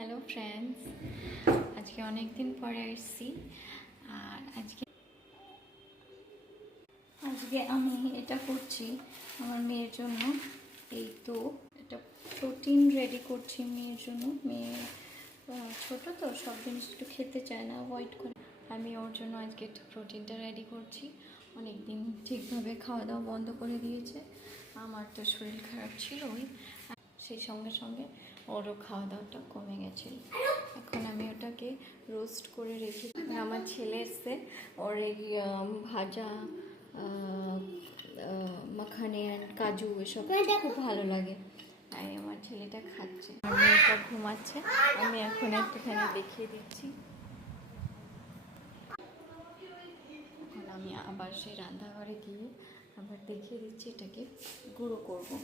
Hello friends, আজকে অনেক দিন পরে আসছি। আর আজকে আজকে আমি এটা করছি আমার মেয়ের জন্য। এই তো এটা প্রোটিন রেডি করছি মেয়ের জন্য। মেয়ে ছোটো তো, সব জিনিস একটু খেতে চায় না, অ্যাভয়েড করে। আমি ওর জন্য আজকে একটু প্রোটিনটা রেডি করছি। অনেক দিন ঠিকভাবে খাওয়া দাওয়া বন্ধ করে দিয়েছে। আমার তো শরীর খারাপ ছিলই, সেই সঙ্গে সঙ্গে ওরও খাওয়া দাওয়াটা কমে গেছে। এখন আমি ওটাকে রোস্ট করে রেখে, আমার ছেলে এসছে, ওর এই ভাজা মাখানে অ্যান্ড কাজু এসব খুব ভালো লাগে, তাই আমার ছেলেটা খাচ্ছে। আর মেয়েটা ঘুমাচ্ছে। আমি এখন একটুখানি দেখিয়ে দিচ্ছি। এখন আমি আবার সেই রান্নাঘরে গিয়ে আবার দেখিয়ে দিচ্ছি, এটাকে গুঁড়ো করবো।